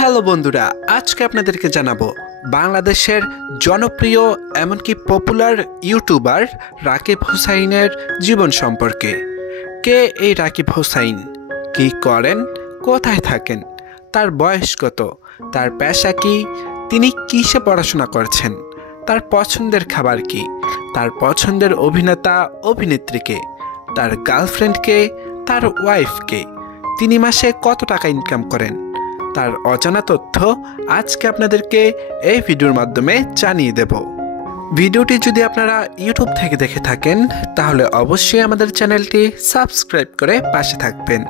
Hello বন্ধুরা, আজকে আপনাদেরকে জানাবো বাংলাদেশের জনপ্রিয় এমনকি পপুলার ইউটিউবার রাকিব হুসাইনের জীবন সম্পর্কে। কে এই রাকিব হুসাইন, কি করেন, কোথায় থাকেন, তার বয়স কত, তার পেশা কি, তিনি কিসে পড়াশোনা করছেন, তার পছন্দের খাবার কি, তার পছন্দের অভিনেতা অভিনেত্রীকে, তার গার্লফ্রেন্ডকে, তার ওয়াইফকে, তিনি মাসে কত টাকা ইনকাম করেন, তার অজানা তথ্য আজকে আপনাদেরকে এই ভিডিওর মাধ্যমে জানিয়ে দেব। ভিডিওটি যদি আপনারা ইউটিউব থেকে দেখে থাকেন তাহলে অবশ্যই আমাদের চ্যানেলটি সাবস্ক্রাইব করে পাশে থাকবেন,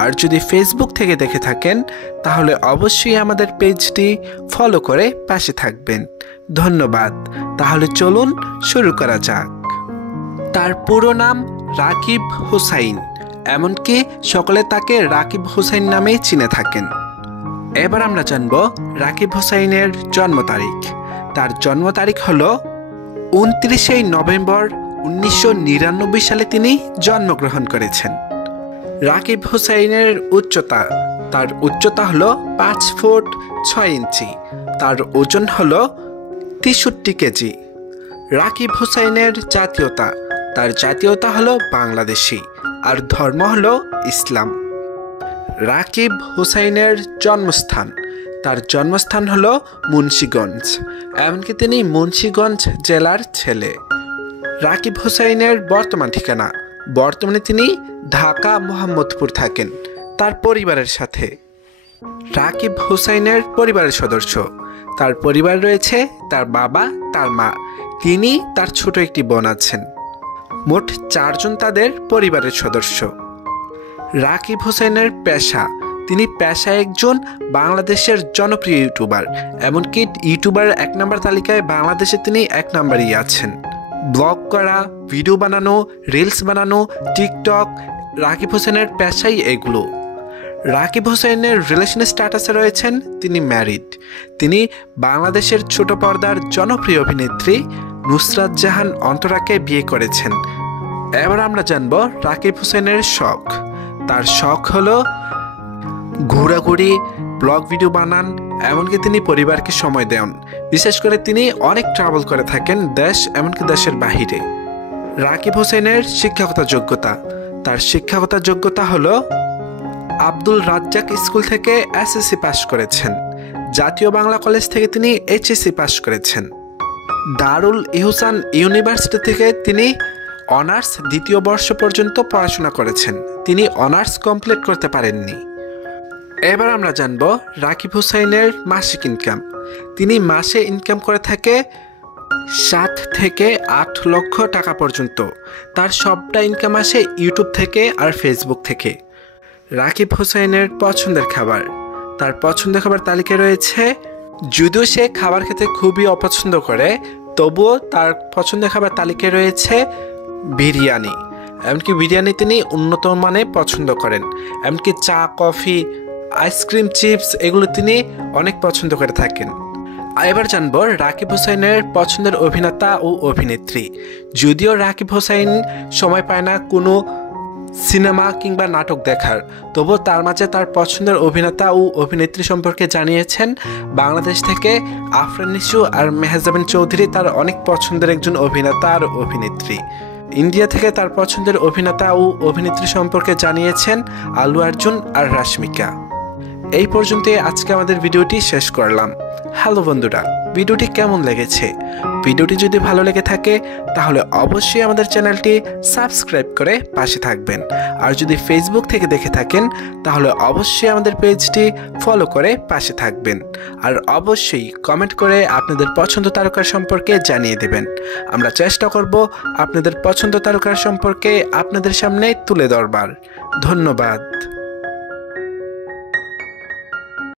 আর যদি ফেসবুক থেকে দেখে থাকেন তাহলে অবশ্যই আমাদের পেজটি ফলো করে পাশে থাকবেন। ধন্যবাদ। তাহলে চলুন শুরু করা যাক। তার পুরো নাম রাকিব হুসাইন, এমনকি সকলে তাকে রাকিব হুসাইন নামেই চিনে থাকেন। এবার আমরা জানব রাকিব হুসাইনের জন্ম তারিখ। তার জন্ম তারিখ হল 29শে নভেম্বর 1999 সালে তিনি জন্মগ্রহণ করেছেন। রাকিব হুসাইনের উচ্চতা, তার উচ্চতা হল 5 ফুট 6 ইঞ্চি, তার ওজন হল 63 কেজি। রাকিব হুসাইনের জাতীয়তা, তার জাতীয়তা হল বাংলাদেশি, আর ধর্ম হল ইসলাম। রাকিব হুসাইনের জন্মস্থান, তার জন্মস্থান হল মুন্সিগঞ্জ, এমনকি তিনি মুন্সিগঞ্জ জেলার ছেলে। রাকিব হুসাইনের বর্তমান ঠিকানা, বর্তমানে তিনি ঢাকা মোহাম্মদপুর থাকেন তার পরিবারের সাথে। রাকিব হুসাইনের পরিবারের সদস্য, তার পরিবার রয়েছে তার বাবা, তার মা, তিনি, তার ছোট একটি বোন আছেন। মোট 4 জন তাদের পরিবারের সদস্য। রাকিব হুসাইনের পেশা, তিনি পেশায় একজন বাংলাদেশের জনপ্রিয় ইউটিউবার, এমনকি ইউটিউবার 1 নম্বর তালিকায় বাংলাদেশে তিনি 1 নম্বরই আছেন। ব্লগ করা, ভিডিও বানানো, রিলস বানানো, টিকটক, রাকিব হুসাইনের পেশাই এগুলো। রাকিব হুসাইনের রিলেশন স্ট্যাটাসে রয়েছেন তিনি ম্যারিড। তিনি বাংলাদেশের ছোট পর্দার জনপ্রিয় অভিনেত্রী নুসরাত জাহান অন্তরাকে বিয়ে করেছেন। এবার আমরা জানব রাকিব হুসাইনের শখ। তার শখ হলো ঘোরাঘুরি, ব্লগ ভিডিও বানান, এমনকি তিনি পরিবারকে সময় দেন। বিশেষ করে তিনি অনেক ট্রাভেল করে থাকেন দেশ এমনকি দেশের বাহিরে। রাকিব হুসাইনের শিক্ষাগত যোগ্যতা, তার শিক্ষাগত যোগ্যতা হলো আব্দুল রাজ্জাক স্কুল থেকে এসএসসি পাশ করেছেন। জাতীয় বাংলা কলেজ থেকে তিনি এইচএসসি পাশ করেছেন। দারুল ইহসান ইউনিভার্সিটি থেকে তিনি অনার্স 2য় বর্ষ পর্যন্ত পড়াশোনা করেছেন। তিনি অনার্স কমপ্লিট করতে পারেননি। এবার আমরা জানব রাকিব হুসাইনের মাসিক ইনকাম। তিনি মাসে ইনকাম করে থাকে 7 থেকে 8 লক্ষ টাকা পর্যন্ত। তার সবটা ইনকাম আসে ইউটিউব থেকে আর ফেসবুক থেকে। রাকিব হুসাইনের পছন্দের খাবার, তার পছন্দের খাবার তালিকায় রয়েছে, যদিও সে খাবার খেতে খুবই অপছন্দ করে তবুও তার পছন্দের খাবার তালিকায় রয়েছে বিরিয়ানি। এমনকি বিরিয়ানি তিনি উন্নত মানে পছন্দ করেন। এমনকি চা, কফি, আইসক্রিম, চিপস এগুলো তিনি অনেক পছন্দ করে থাকেন। এবার জানব রাকিব হুসাইনের পছন্দের অভিনেতা ও অভিনেত্রী। যদিও রাকিব হুসাইন সময় পায় না কোনো সিনেমা কিংবা নাটক দেখার, তবুও তার মাঝে তার পছন্দের অভিনেতা ও অভিনেত্রী সম্পর্কে জানিয়েছেন। বাংলাদেশ থেকে আফরান নিশু আর মেহজাবিন চৌধুরী তার অনেক পছন্দের একজন অভিনেতা আর অভিনেত্রী। ইন্ডিয়া থেকে তার পছন্দের অভিনেতা ও অভিনেত্রী সম্পর্কে জানিয়েছেন আলু অর্জুন আর রাশমিকা। এই পর্যন্তই আজকে আমাদের ভিডিওটি শেষ করলাম। হ্যালো বন্ধুরা, ভিডিওটি কেমন লেগেছে? ভিডিওটি যদি ভালো লেগে থাকে তাহলে অবশ্যই আমাদের চ্যানেলটি সাবস্ক্রাইব করে পাশে থাকবেন, আর যদি ফেসবুক থেকে দেখে থাকেন তাহলে অবশ্যই আমাদের পেজটি ফলো করে পাশে থাকবেন, আর অবশ্যই কমেন্ট করে আপনাদের পছন্দ তারকার সম্পর্কে জানিয়ে দেবেন। আমরা চেষ্টা করব আপনাদের পছন্দ তারকার সম্পর্কে আপনাদের সামনে তুলে ধরবার। ধন্যবাদ।